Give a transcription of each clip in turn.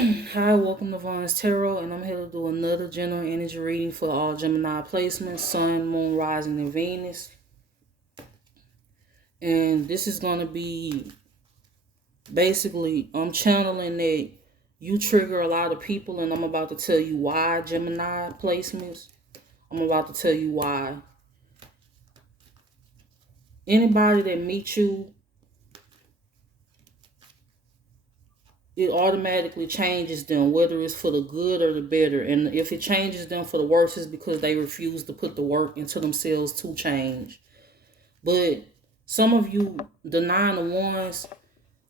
Hi, welcome to Vaughn's Tarot, and I'm here to do another general energy reading for all Gemini placements, Sun, Moon, Rising, and Venus. And this is going to be basically, I'm channeling that you trigger a lot of people, and I'm about to tell you why, Gemini placements. I'm about to tell you why. Anybody that meets you, it automatically changes them, whether it's for the good or the better. And if it changes them for the worse, it's because they refuse to put the work into themselves to change. But some of you, the nine of wands,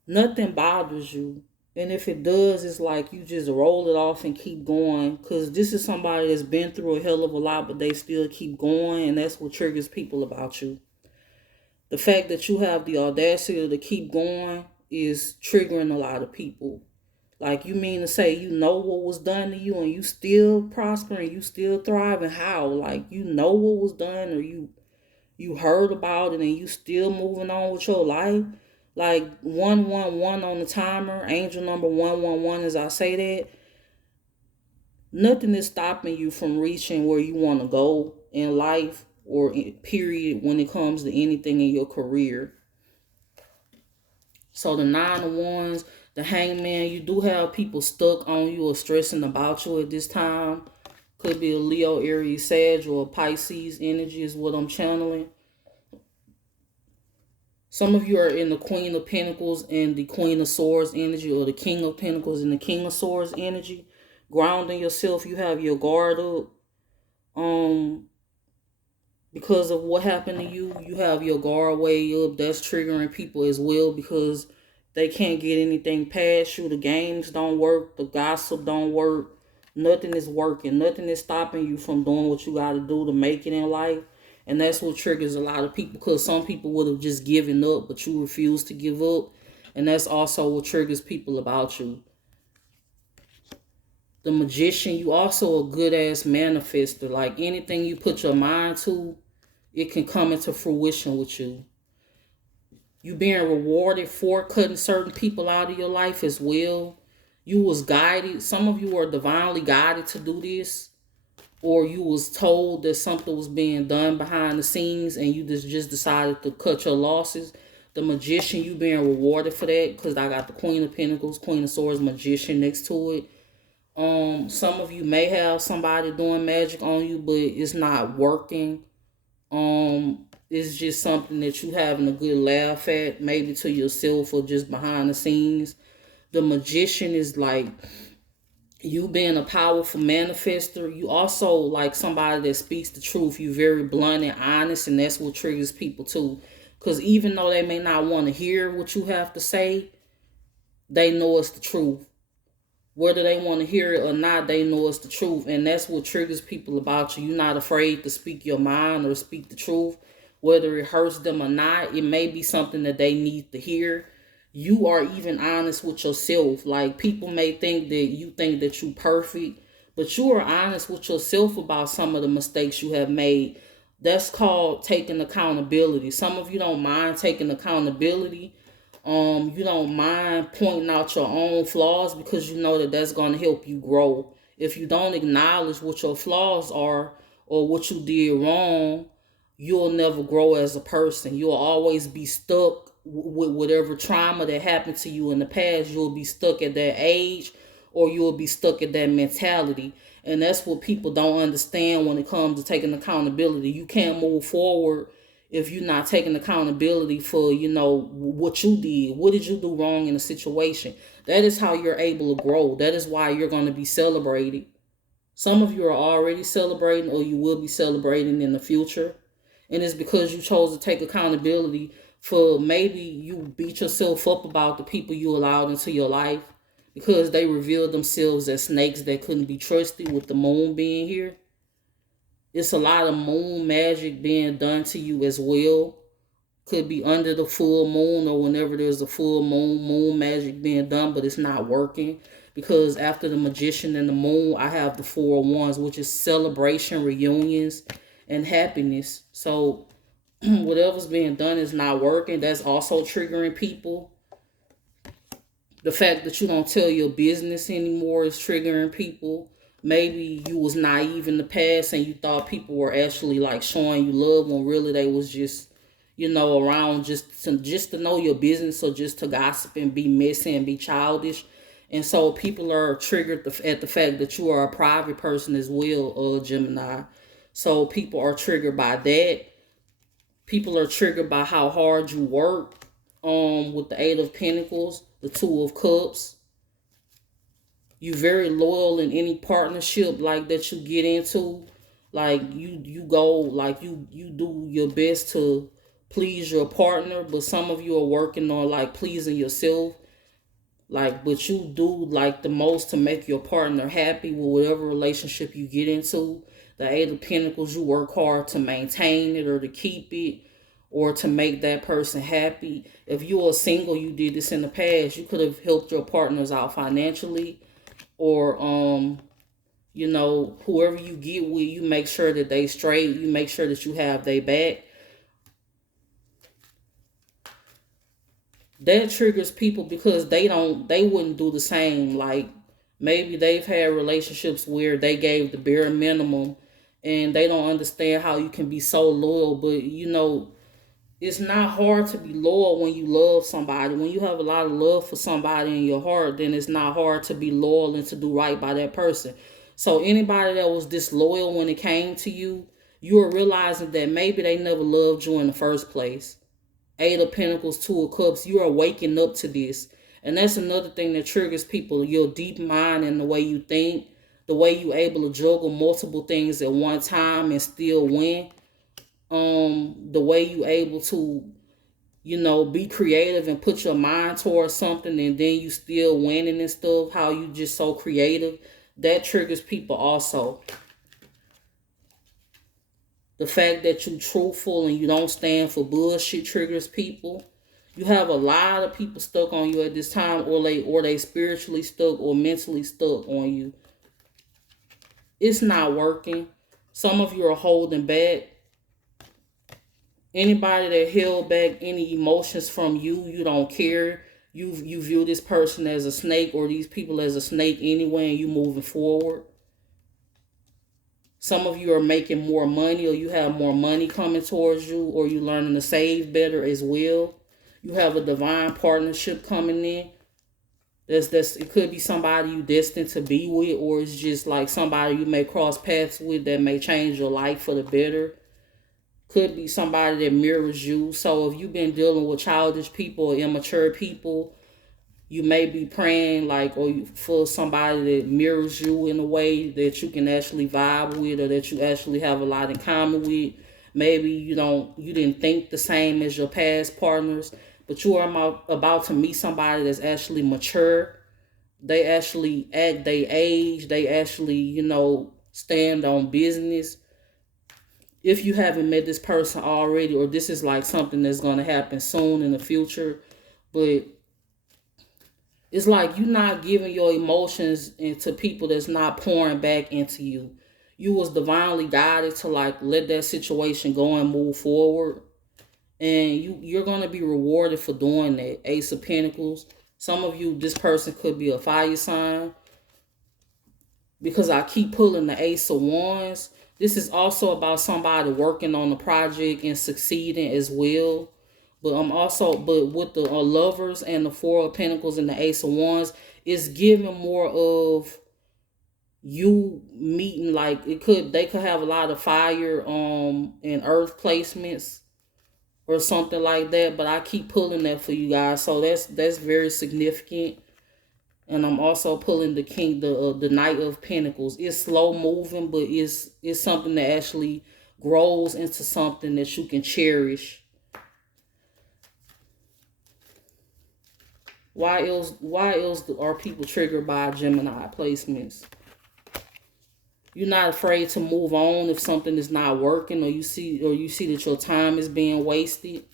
nothing bothers you. And if it does, it's like you just roll it off and keep going. Because this is somebody that's been through a hell of a lot, but they still keep going. And that's what triggers people about you. The fact that you have the audacity to keep going is triggering a lot of people. Like, you mean to say you know what was done to you and you still prosper and you still thrive? And how? Like, you know what was done, or you heard about it and you still moving on with your life. Like 111 on the timer, angel number 111, as I say that, nothing is stopping you from reaching where you want to go in life, or period, when it comes to anything in your career. So the nine of wands, the hangman, you do have people stuck on you or stressing about you at this time. Could be a Leo, Aries, Sag, or a Pisces energy is what I'm channeling. Some of you are in the Queen of Pentacles and the Queen of Swords energy, or the King of Pentacles and the King of Swords energy. Grounding yourself, you have your guard up. Um, because of what happened to you, you have your guard way up. That's triggering people as well, because they can't get anything past you. The games don't work. The gossip don't work. Nothing is working. Nothing is stopping you from doing what you got to do to make it in life. And that's what triggers a lot of people, because some people would have just given up, but you refuse to give up. And that's also what triggers people about you. The Magician, you also a good ass manifester. Like, anything you put your mind to, it can come into fruition with you. You being rewarded for cutting certain people out of your life as well. You was guided. Some of you are divinely guided to do this, or you was told that something was being done behind the scenes and you just decided to cut your losses. The Magician, you being rewarded for that, because I got the Queen of Pentacles, Queen of Swords, Magician next to it. Some of you may have somebody doing magic on you, but it's not working. It's just something that you having a good laugh at, maybe to yourself or just behind the scenes. The Magician is like you being a powerful manifester. You also like somebody that speaks the truth. You very blunt and honest, and that's what triggers people too. Because even though they may not want to hear what you have to say, they know it's the truth. Whether they want to hear it or not, they know it's the truth. And that's what triggers people about you. You're not afraid to speak your mind or speak the truth. Whether it hurts them or not, it may be something that they need to hear. You are even honest with yourself. Like, people may think that you perfect, but you are honest with yourself about some of the mistakes you have made. That's called taking accountability. Some of you don't mind taking accountability. You don't mind pointing out your own flaws, because you know that that's going to help you grow. If you don't acknowledge what your flaws are or what you did wrong, you'll never grow as a person. You'll always be stuck with whatever trauma that happened to you in the past. You'll be stuck at that age, or you'll be stuck at that mentality. And that's what people don't understand when it comes to taking accountability. You can't move forward if you're not taking accountability for, what you did. What did you do wrong in a situation? That is how you're able to grow. That is why you're going to be celebrated. Some of you are already celebrating, or you will be celebrating in the future. And it's because you chose to take accountability for, maybe you beat yourself up about the people you allowed into your life, because they revealed themselves as snakes that couldn't be trusted, with the moon being here. It's a lot of moon magic being done to you as well. Could be under the full moon, or whenever there's a full moon magic being done, but it's not working. Because after the Magician and the moon, I have the Four of Wands, which is celebration, reunions, and happiness. So whatever's being done is not working. That's also triggering people. The fact that you don't tell your business anymore is triggering people. Maybe you was naive in the past and you thought people were actually like showing you love when really they was just, around just to know your business, or just to gossip and be messy and be childish. And so people are triggered at the fact that you are a private person as well, Gemini. So people are triggered by that. People are triggered by how hard you work. With the Eight of Pentacles, the Two of Cups. You very loyal in any partnership like that you get into. Like you go, like you do your best to please your partner, but some of you are working on like pleasing yourself. Like, but you do like the most to make your partner happy with whatever relationship you get into. The Eight of Pentacles, you work hard to maintain it or to keep it or to make that person happy. If you are single, you did this in the past, you could have helped your partners out financially, or whoever you get with, you make sure that they straight, you make sure that you have their back. That triggers people because they wouldn't do the same. Like, maybe they've had relationships where they gave the bare minimum and they don't understand how you can be so loyal. But it's not hard to be loyal when you love somebody. When you have a lot of love for somebody in your heart, then it's not hard to be loyal and to do right by that person. So anybody that was disloyal when it came to you, you are realizing that maybe they never loved you in the first place. Eight of Pentacles, Two of Cups, you are waking up to this. And that's another thing that triggers people, your deep mind and the way you think, the way you able to juggle multiple things at one time and still win. The way you able to, be creative and put your mind towards something and then you still winning and stuff, how you just so creative, that triggers people also. The fact that you truthful and you don't stand for bullshit triggers people. You have a lot of people stuck on you at this time, or they spiritually stuck or mentally stuck on you. It's not working. Some of you are holding back. Anybody that held back any emotions from you, you don't care. You view this person as a snake, or these people as a snake anyway, and you moving forward. Some of you are making more money, or you have more money coming towards you, or you learning to save better as well. You have a divine partnership coming in. It could be somebody you destined to be with, or it's just like somebody you may cross paths with that may change your life for the better. Could be somebody that mirrors you. So if you've been dealing with childish people or immature people, you may be praying for somebody that mirrors you in a way that you can actually vibe with, or that you actually have a lot in common with. Maybe you didn't think the same as your past partners, but you are about to meet somebody that's actually mature. They actually act their age. They actually, stand on business. If you haven't met this person already, or this is like something that's going to happen soon in the future, but it's like you're not giving your emotions into people that's not pouring back into you. You was divinely guided to let that situation go and move forward. And you're going to be rewarded for doing that. Ace of Pentacles. Some of you, this person could be a fire sign. Because I keep pulling the Ace of Wands. This is also about somebody working on the project and succeeding as well. But with the Lovers and the Four of Pentacles and the Ace of Wands, it's giving more of you meeting, they could have a lot of fire and earth placements or something like that. But I keep pulling that for you guys, so that's very significant. And I'm also pulling the Knight of Pentacles. It's slow moving, but it's something that actually grows into something that you can cherish. Why else are people triggered by Gemini placements? You're not afraid to move on if something is not working, or you see that your time is being wasted.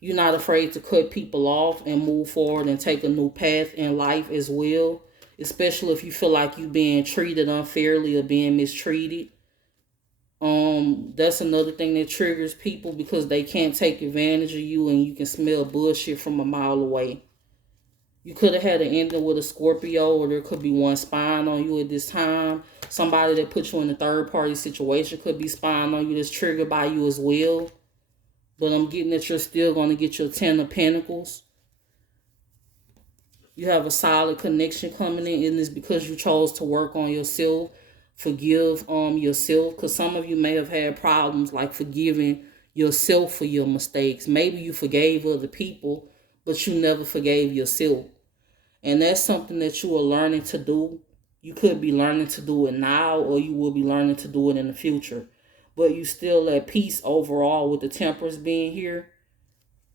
You're not afraid to cut people off and move forward and take a new path in life as well. Especially if you feel like you're being treated unfairly or being mistreated. That's another thing that triggers people, because they can't take advantage of you and you can smell bullshit from a mile away. You could have had an ending with a Scorpio, or there could be one spying on you at this time. Somebody that put you in a third party situation could be spying on you, that's triggered by you as well. But I'm getting that you're still going to get your Ten of Pentacles. You have a solid connection coming in, and it's because you chose to work on yourself, forgive yourself. Because some of you may have had problems like forgiving yourself for your mistakes. Maybe you forgave other people, but you never forgave yourself. And that's something that you are learning to do. You could be learning to do it now, or you will be learning to do it in the future. But you still at peace overall with the Temperance being here.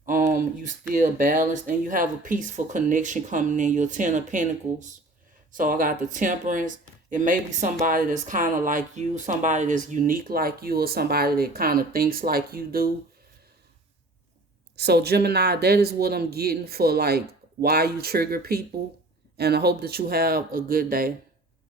You still balanced, and you have a peaceful connection coming in, your Ten of Pentacles. So I got the Temperance. It may be somebody that's kind of like you, somebody that's unique like you, or somebody that kind of thinks like you do. So Gemini, that is what I'm getting for like why you trigger people. And I hope that you have a good day.